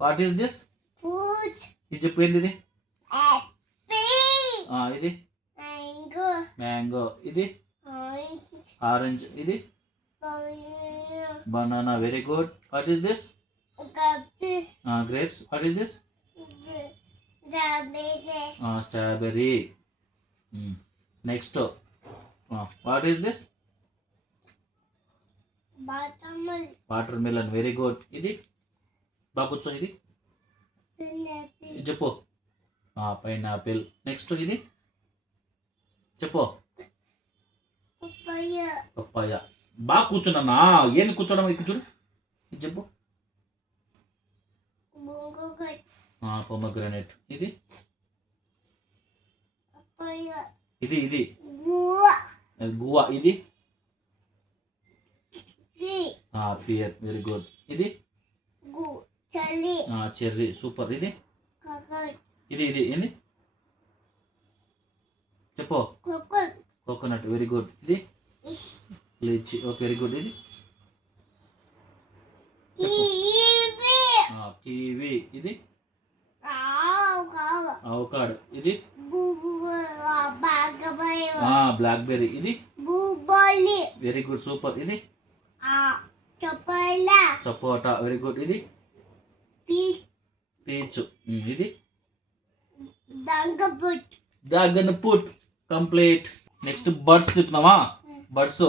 What is this? Fruit. ఇది చెప్పు ఏంది ఇది? Apple. ఇది Mango. మ్యాంగో. ఇది Orange. ఆరెంజ్. ఇది Banana. Banana. Very good. What is this? Apple. Grapes. What is this? Strawberry. Strawberry. Next what is this? Watermelon. Water melon. Very good. ఇది బాగా కూర్చో. ఇది Pineapple. ఇది చెప్పు. పైనాపిల్. నెక్స్ట్ ఇది చెప్పు. Papaya. పప్పాయ. బాగా కూర్చున్నా. ఏంది కూర్చోడం? ఇది చూడు. ఇది చెప్పు. Pomegranate. పొమగ్రనేట్. ఇది Papaya. ఇది ఇది Guava. గువా. ఇది Tree. పియర్. Very good. ఇది Cherry. చెర్రీ. సూపర్. ఇది Coconut. ఇది ఇది ఏంది చెప్పు. Coconut. కోకోనట్. Very good. ఇది Is lychee. Okay very good. ఇది kiwi. కివి. ఇది Cow. అవకాడ్. ఇది Blackberry. బ్లాక్బెర్రీ. ఇది Blueberry. Very good. సూపర్. ఇది Chocolate. సపోటా. Very good. ఇది Peach. పీచు. ఇది Dragon fruit. Dragon fruit. Complete. Next birds చెప్తున్నావా? బర్డ్స్